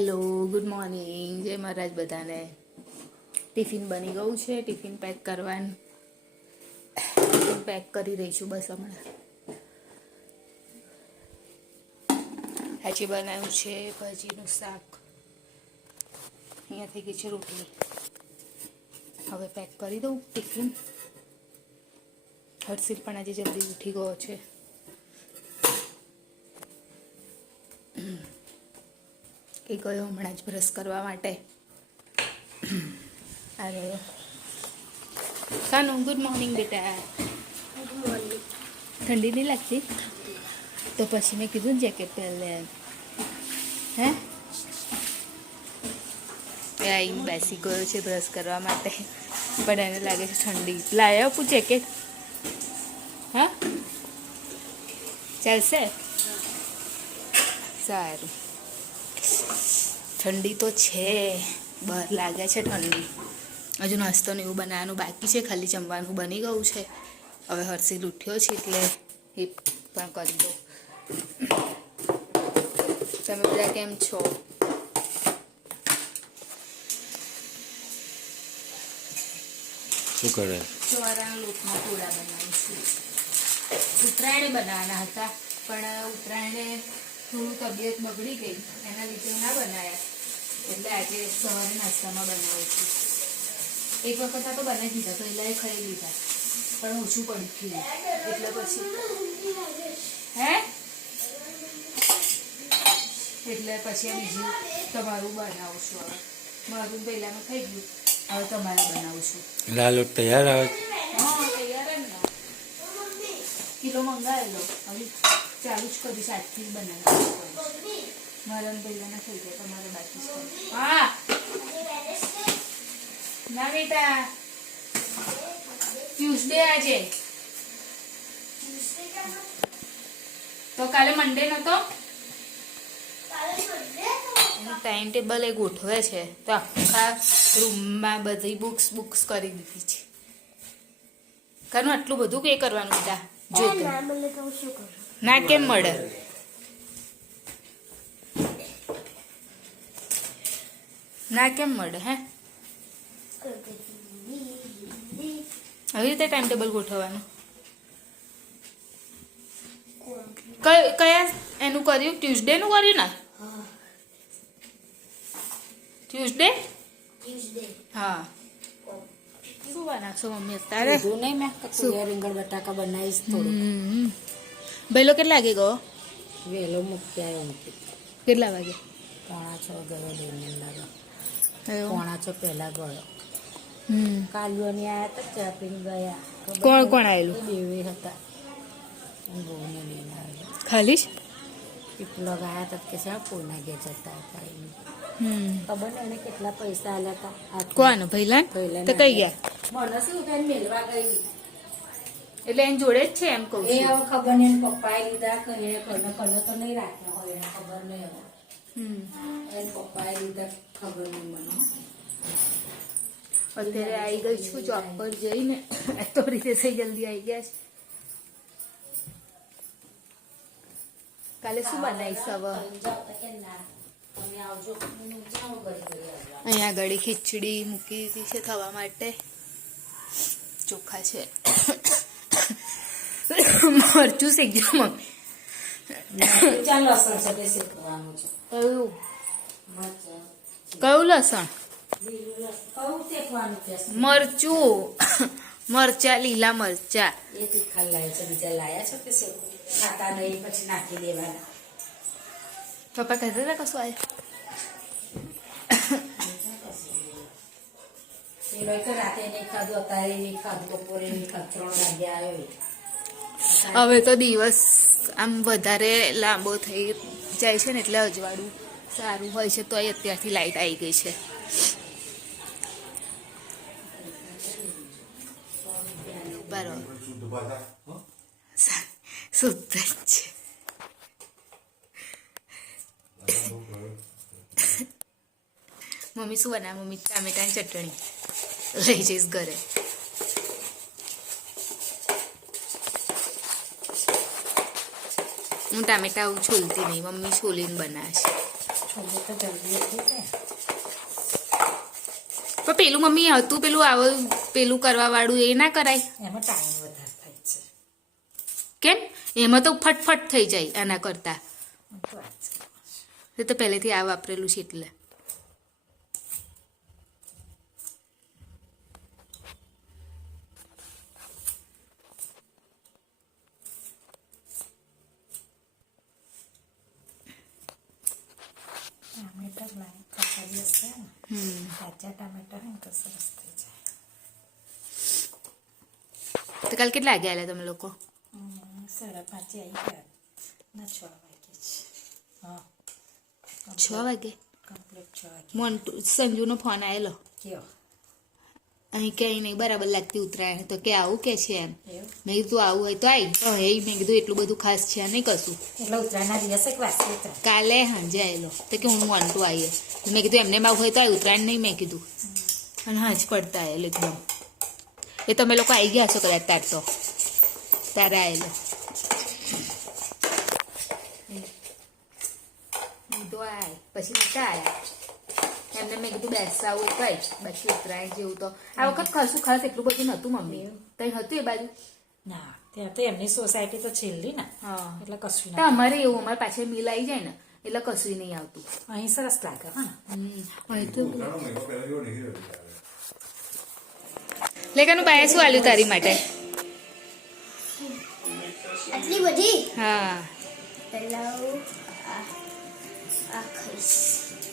Hello, good morning. જય મહારાજ બધાને. Tiffin બની ગયું છે. ટિફિન પેક કરવાનું. ટિફિન પેક કરી રહી છું બસ હમણાં. આજે બનાવ્યું છે ભાજીનું શાક. અહીંયા થઈ ગઈ છે રોટલી. હવે પેક કરી દઉં ટિફિન. હર્ષિલ પણ આજે જલ્દી ઉઠી ગયો છે. એ ગયો હમણાં જ બ્રશ કરવા માટે. અરે કાનું ગુડ મોર્નિંગ બેટા. ઠંડી નહીં લાગતી? તો પછી મેં કીધું ને જેકેટ પહેર લે. હે એ આવીને બેસી ગયો છે બ્રશ કરવા માટે, પણ એને લાગે છે ઠંડી. લાવ્યો આપું જેકેટ? હા, ચાલશે? સારું. ઠંડી તો છે, બહાર લાગે છે ઠંડી. હજુ નાસ્તો ને એવું બનાવવાનું બાકી છે, ખાલી જમવાનું બની ગયું છે. હવે હર્ષિલ ઉઠ્યો છે એટલે એ પણ કરી દો. તમે બધા કેમ છો? શું કરે? ચોરાના લોટમાં પૂરા બનાવું છું. ઉત્તરાયણે બનાવવાના હતા, પણ ઉત્તરાયણે થોડું તબિયત બગડી ગઈ, એના લીધે ના બનાવ્યા. એટલે આજે સવારે નાસ્તામાં બનાવું છું. એક વખત આ તો બનાવી દીધા, પહેલાં ખાઈ લીધા, પણ ઓછું પડી ગયું એટલે પછી એટલે પછી બીજું તમારું બનાવું છું. હવે મારું પહેલાંનું થઈ ગયું, હવે તમારે બનાવું છું. લાલ લોટ તૈયાર આવે? હા, તૈયાર જ ને. કિલો મંગાવેલો, હવે ચાલુ જ કરીશ. આજથી જ બનાવી. મારા પહેલાંના થઈ ગયા, તમારે બાકી જ. હા ના બેટા, ટ્યુઝડે આજે તો કાલે મંડે નતો. ટાઈમ ટેબલ એ ગોઠવે છે તો આખા રૂમમાં બધી બુક્સ કરી દીધી છે. કારણ આટલું બધું કઈ કરવાનું બેટા? જો ના કેમ મળે? ના કેમ મળે? હે આવી રીતે ટાઈમ ટેબલ ગોઠવવાનું. કયા એનું કર્યું? ટ્યુઝડે નું કર્યું ને? ટ્યુઝડે? હા. શું બનાવશો મમ્મી અત્યારે? નહીં, મેં રીંગણ બટાકા બનાવીશ થોડું. ભેલો કેટલા વાગે ગયો? વહેલો મૂકી આવ્યો. કેટલા વાગે? 5:45 ગયો. લઈને લાગ્યો 5:45 પહેલા ગયો. કાલીઓની આવ્યા હતા, ચા પીને ગયા. કોણ કોણ આવેલું? બેવે હતા, બહુને લઈને આવ્યો. ખાલી જ કેટલો ગયા હતા કે છે કોઈના ઘેર જતા હતા. ખબર ને એને કેટલા પૈસા આલ્યા હતા. કોણ? ભૈલાન? તો કઈ ગયા? મને શું કે મેળવા ગઈ, એટલે એની જોડે જ છે એમ કહું એ છું. હવે ખબર નહીં પપ્પાએ લીધા કે કર્યો તો નહીં રાખ્યો હોય, એને ખબર નહીં. હવે એને પપ્પાએ લીધા, ખબર નહીં મને. અત્યારે આવી ગઈ છું જોબ પર જઈને. તો રીતે જલ્દી આવી ગયા છે. કાલે શું બનાવીશ હવે? અહીંયા આગળ ખીચડી મૂકી દીધી છે ખાવા માટે. ચોખા છે. મરચું શેકજો મમ્મી. ચાલ લસણ છે તે શેકવાનું છે. કયું લસણ? કયું શેકવાનું છે? મરચું. મરચા, લીલા મરચા. એ તીખા લાવે છે, બીજા લાયા છે કે શેકવું? ખાતા નહીં પછી નાખી દેવાના. પપ્પા કહેતા હતા કશું આવે? એ લોકો રાતે નહીં ખાધું, અત્યારે નહીં ખાધું, બપોરે નહીં ખાધું, 3 વાગે આવ્યો. હવે તો દિવસ આમ વધારે લાંબો થઈ જાય છે ને એટલે અજવાળું સારું હોય છે. તો અત્યારથી લાઈટ આવી ગઈ છે. બરાબર, શુદ્ધ જ છે. મમ્મી શું બનાવે? મમ્મી ટામેટાની ચટણી લઈ જઈશ ઘરે. હું ટામેટા છોલતી નહીં, મમ્મી છોલીને બનાવે છે. છોલે તો જલ્દી હતી ને. પણ પેલું મમ્મી હતું પેલું આવું પેલું કરવા વાળું એ ના કરાય એમાં ટાઈમ વધારે થાય છે. કેમ એમાં તો ફટફટ થઈ જાય આના કરતા તો વાત છે. એ તો પહેલેથી આ વાપરેલું છે એટલે ટામેટા લાઈન કપાઈ હશે ને. કાચા ટામેટા હોય ને તો સરસ થઈ જાય. તો કાલ કેટલા વાગે આવેલા તમે લોકો 5:30 આવી ગયા ના 6 વાગે છે. હા 6 વાગે કમ્પ્લીટ 6 વાગે. મોન્ટુ સંજુનો ફોન આવેલો કયો અહીં ક્યાંય નહીં બરાબર લાગતી ઉતરાયણ તો કે આવું કે છે એમ એવું મેં કીધું આવું હોય તો આવી તો હે મેં કીધું એટલું બધું ખાસ છે નહીં કશું એટલે ઉત્તરાયણના દિવસે વાસી ઉતરાય. કાલે સાંજે આવેલો તો કે હું મોન્ટુ આવીએ મેં કીધું એમને આવું હોય તો આવી ઉતરાયણ નહીં મેં કીધું અને હાજ પડતા આવેલો એકદમ એ તમે લોકો આવી ગયા હશો કદાચ તાર તો તારે આવેલો તો આય પછી નતા આવ્યા એમને મેં કીધું બેસતા આવું કઈ બાકી ઉતરાયણ જેવું તો આ વખત ખાસું ખાસ એટલું બધું નહોતું મમ્મી તઈ હતું એ બાજુ ના ત્યાં તો એમની સોસાયટી તો છેલ્લી ને હા એટલે કશું તો ના. અમારે એવું અમારે પાછળ મિલ આવી જાય ને એટલે કશું નહીં આવતું અહીં સરસ લાગે હા અહીં તો લેકાનું બાએ શું આલ્યું તારી માટે આટલી બધી હા પેલા આ ખાઈશ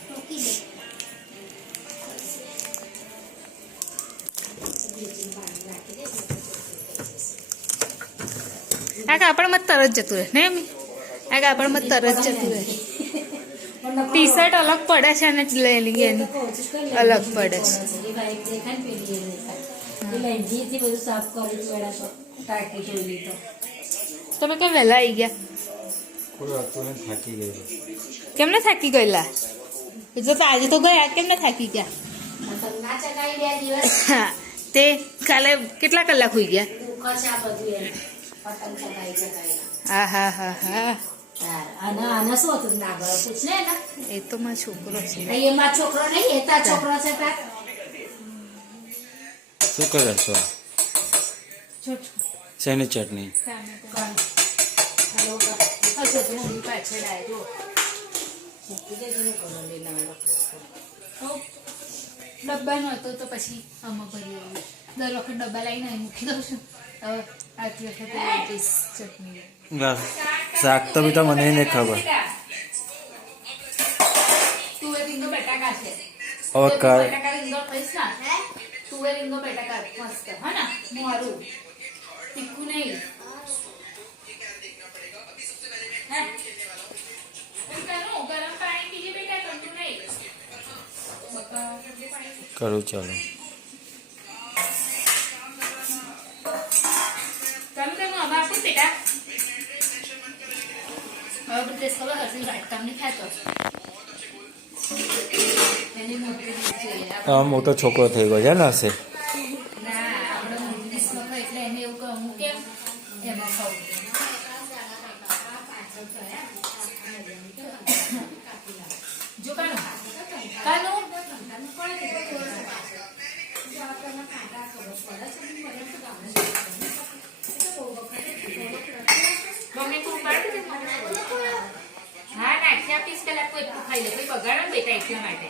મૂકી દે આ કાપડમાં તરત જતું રહે ને એમ આ કાપડમાં તરત જતું રહે ટી શર્ટ અલગ પડે છે અને લઈ લઈએ એની અલગ પડે છે બધું સાફ કરી ટાંકી જોઈ તો તમે કેમ વહેલા આવી ગયા કેમ ને થાકી ગયેલા એટલે તો આજે તો ગયા કેમ ને થાકી ગયા ના ચગાવી 2 દિવસ હા તે કાલે કેટલા કલાક હોઈ ગયા દુઃખ છે આ બધું એમ પતંગ ચગાવી હા હા હા હા આના શું હતું ના આગળ પૂછ ને એના એ તો મારો છોકરો છે એમાં છોકરો નહીં એ તાર છોકરો છે તાર શું કરે છો શેની ચટણી પાછળ આવ્યો ડબ્બા નહોતો તો પછી આમાં ભરી દર વખત ડબ્બા લઈને અહીં મૂકી દઉં છું હવે આટલી વખતે લઈ જઈશ ચટણી શાક તો બી તો મને નહીં ખબર તુવેર રીંગો બટાકા છે હવે કર બટાકા રીંગો ખાઈશ ના તુવેર રીંગો બટાકા મસ્ત હા ને મોરું તીખું નહીં હે? ગરમ પાણી પીજે બેટા ઠંડુ નહીં કરું ચાલો તમે તેનું આભાર શું બેટા હવે બધે ખબર હશે વાત તમને ખાતો એની મોટી છે આ મોટો છોકરો થઈ ગયો છે ને હશે ના આપણે મોટી ડીશમાં ખાય એટલે એને એવું કહું કેમ એમાં ખાવું જો કાનું કાનું મમ્મી તું પાડ હા નાખ્યા પીસ કલાક કોઈ ખાઈ લે કોઈ બગાડો ને બેટા એટલા માટે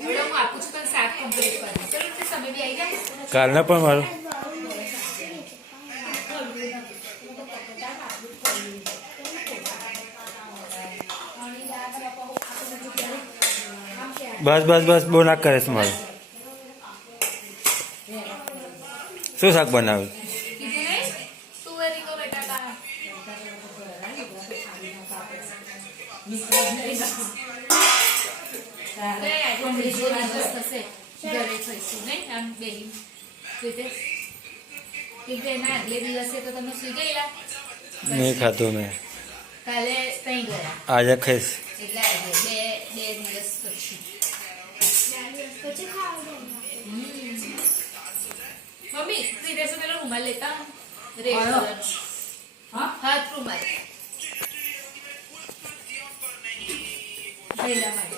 હવે હું આપું છું પણ શાક કમ્પ્લીટ કરી ચલો તે સમય બી આવી જાય કાલના પણ મારું બસ બસ બસ બહુ નાક કરે છે મારું શું શાક બનાવ્યું કીધું નહીં તુવેર રીંગો બટાકા ઘરે થઈશું નહીં આમ બેહી રીતે એના આગલે દિવસે તો તમે સુઈ ગયેલા નહીં ખાધું મેં કાલે તઈ ગયા આજે ખાઈશ એટલે આજે બે દિવસ પછી પછી ખાવા મમ્મી સીધે પેલો રૂમાલ લેતા રેડ કયો? કલર હા હાથ રૂમાલ પહેલા માટે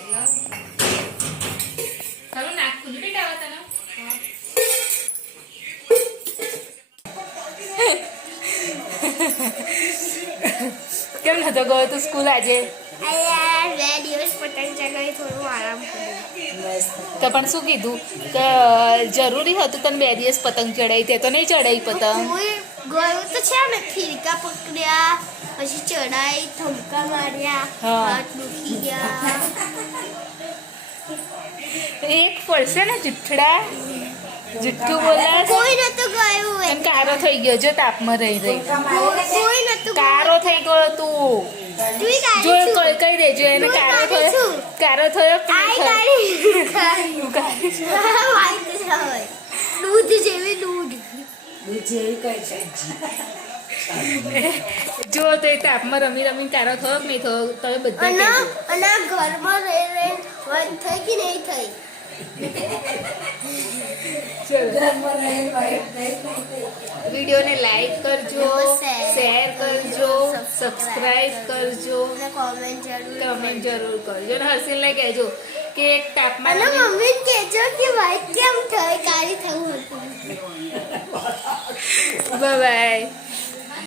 તો ગયો તું સ્કૂલ આજે? યાર 2 દિવસ પતંગ ચગાવી થોડું આરામ કર્યો. બસ તો પણ શું કીધું કે જરૂરી હતું તને 2 દિવસ પતંગ ચડાવી? તે તો નહીં ચડાવી પતંગ. કોઈ ગયો તો છે ને ખીરકા પકડ્યા પછી ચડાઈ થમકા માર્યા હા. હાથ દુખી ગયા. એક પડશે ને જુઠ્ઠડા, જુઠ્ઠું બોલાશ. કોઈ નતું ગયું અને કારો થઈ ગયો જો તાપમાં રહી રહી. કોઈ નતું કારો થઈ ગયો તું. જો કઈ દેજો એને હું કારો કાઢી થયો, છું. કારો થયો કે આઈ નહીં ગાડી થયો? કાઢી. વાઈટ જ હોય દૂધ જેવી દૂધ. દૂધ જેવી કઈ છે જો તો એ તાપમાં રમી રમીને કારો થયો કે નહીં થયો તમે બધા અને કહેજો. અને આ ઘરમાં રહી બંધ થઈ કે નહીં થઈ? ઘરમાં રહી વાઈટ થઈ થઈ. વિડીયોને લાઈક કરજો, શેર શેર કરજો, સબસ્ક્રાઇબ સબસ્ક્રાઇબ કરજો, અને કોમેન્ટ જરૂર કમેન્ટ જરૂર કરજો અને હર્ષિલને કહેજો કે એક તાપમાં અને રમી- મમ્મીને કહેજો કે વાઈટ કેમ થઈ કાળી થવું હતું. Bye bye.